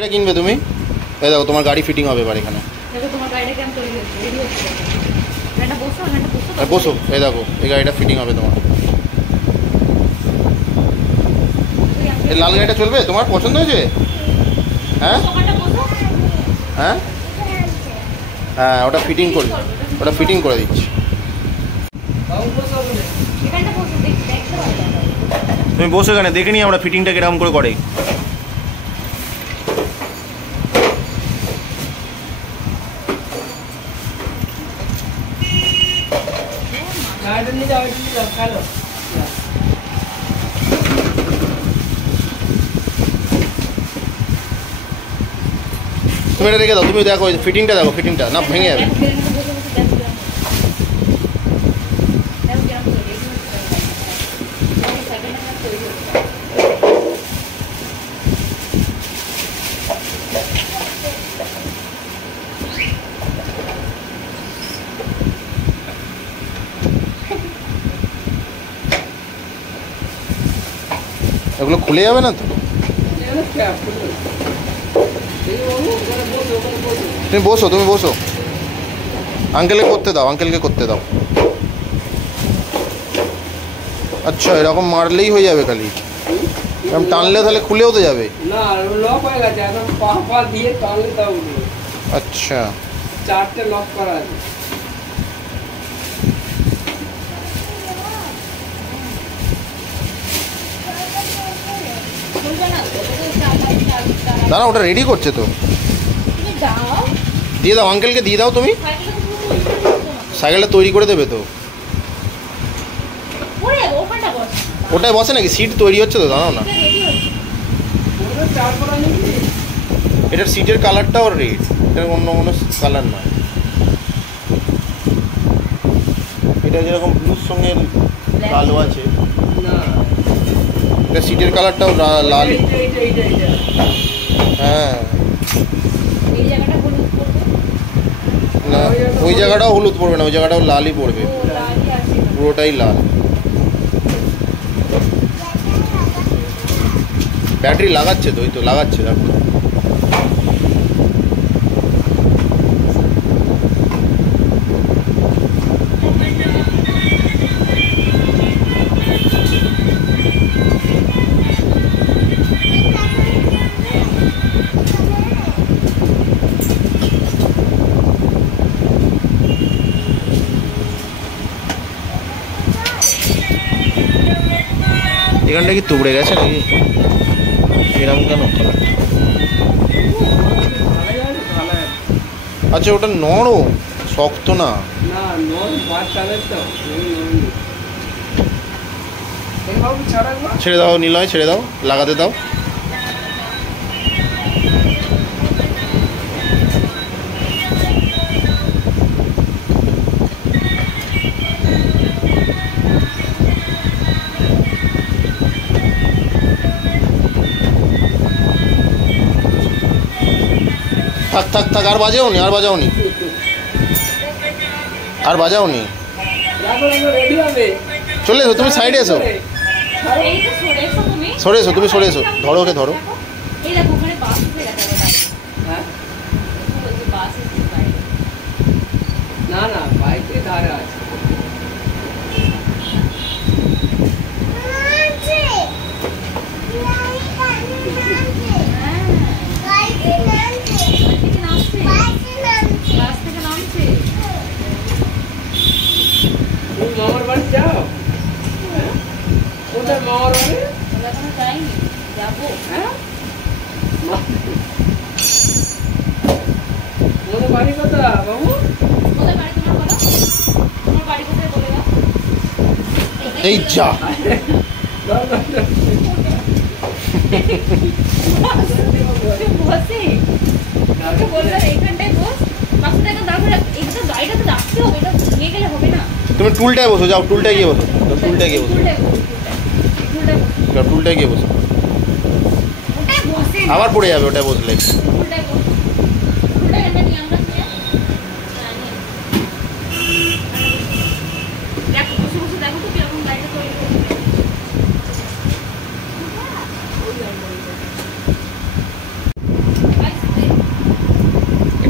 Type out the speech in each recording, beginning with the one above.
এটা কিনবে তুমি? এই দেখো তোমার গাড়ি ফিটিং হবে এবার এখানে। দেখো তোমার গাড়িটা কেমন তৈরি হচ্ছে, রেডি হচ্ছে। এটা বসো, এটা বসো। বসো, এই দেখো এই গাড়িটা ফিটিং হবে তোমার। এই লাল গাড়িটা চলবে? তোমার পছন্দ হয়েছে? হ্যাঁ হ্যাঁ হ্যাঁ, ওটা ফিটিং করে, ওটা ফিটিং করে দিচ্ছি। তুমি বসো এখানে, দেখে নিই আমরা ফিটিংটা কিরকম করে করে। তুমি এটা রেখে দাও, তুমি দেখো ফিটিংটা, দেখো ফিটিংটা না ভেঙে যাবে। এগুলো খুলে যাবে না তো? তুমি বসো, তুমি বসো, আঙ্কেলকে করতে দাও, আঙ্কেলকে করতে দাও। আচ্ছা, এরকম মারলেই হয়ে যাবে খালি, এরকম টানলে তাহলে খুলেও তো যাবে না, লক হয়ে গেছে একদম, পা দিয়ে টানলে তাও। আচ্ছা, 4টে লক করা আছে। দাঁড়া, ওটা রেডি করছে তো, দিয়ে দাও আঙ্কেলকে, দিয়ে দাও তুমি। সাইকেলটা তৈরি করে দেবে তো? ওটাই বসে নাকি? সিট তৈরি হচ্ছে তো, দাঁড়াও না। এটার সিটের কালারটাও রেড, এটা অন্য কোনো কালার নয়। এটা যেরকম ব্লুর সঙ্গে কালো আছে, এটা সিটের কালারটাও লাল। হ্যাঁ, না ওই জায়গাটাও হলুদ পড়বে না, ওই জায়গাটাও লালই পড়বে, পুরোটাই লাল। ব্যাটারি লাগাচ্ছে তো, ওই তো লাগাচ্ছে, দেখো। এখানটা কি তুবড়ে গেছে নাকি? এরকম কেন? আচ্ছা, ওটা নরম, শক্ত না। ছেড়ে দাও নিলয়, ছেড়ে দাও, লাগাতে দাও। থাক থাক থাক, আর বাজাও নি, আর বাজাও নি, আর বাজাও নি। চলে এসো, তুমি সাইডে এসো, সরে এসো, তুমি সরে এসো, ধরো ওকে, ধরো। না না, বাইকে ধারে আছে। মামার বাড়ি যাও? কোথায় মামার বাড়ি? যাবো। হ্যাঁ, তোমাদের বাড়ি কোথায় বাবু? এই যা, তুমি টুলটায় বসো, যাও টুলটায় গিয়ে বসো, টুলটায় গিয়ে বসো, টুলটায় গিয়ে বসো। আবার পড়ে যাবে ওটায় বসলে।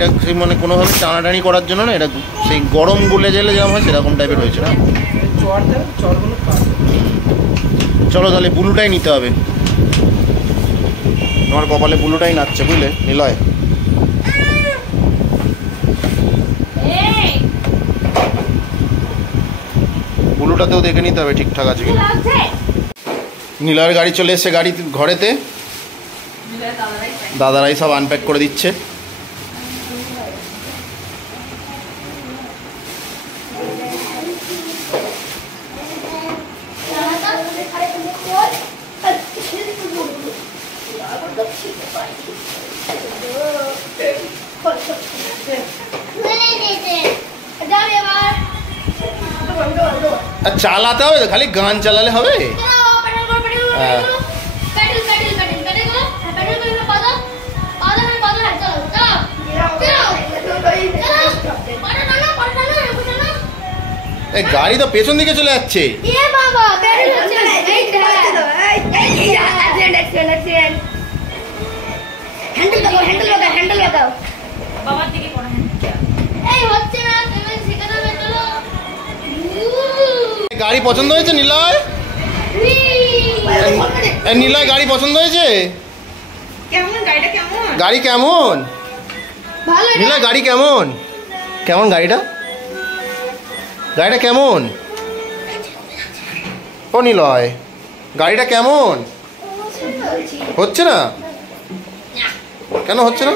গাড়িটা সেই মানে কোনোভাবে টানাটানি করার জন্য না, এটা সেই গরম গুলে গেলে যেরকম হয় সেরকম টাইপের হয়েছে না। চলো তাহলে ব্লুটাই নিতে হবে, তোমার কপালে ব্লুটাই নাচছে বুঝলে নিলয়। ব্লুটাতেও দেখে নিতে হবে ঠিকঠাক আছে কি। নিলয়ের গাড়ি চলে এসছে গাড়ি ঘরেতে, দাদারাই সব আনপ্যাক করে দিচ্ছে। আর চালাতে হবে তো, খালি গান চালালে হবে? হ্যাঁ এই গাড়ি তো পেছন দিকে চলে যাচ্ছে। গাড়ি পছন্দ হয়েছে নিলয়? নিলয় গাড়ি পছন্দ হয়েছে? গাড়ি কেমন নিলয়? গাড়ি কেমন? কেমন গাড়িটা? গাড়িটা কেমন ও নিলয়? গাড়িটা কেমন? হচ্ছে না কেন? হচ্ছে না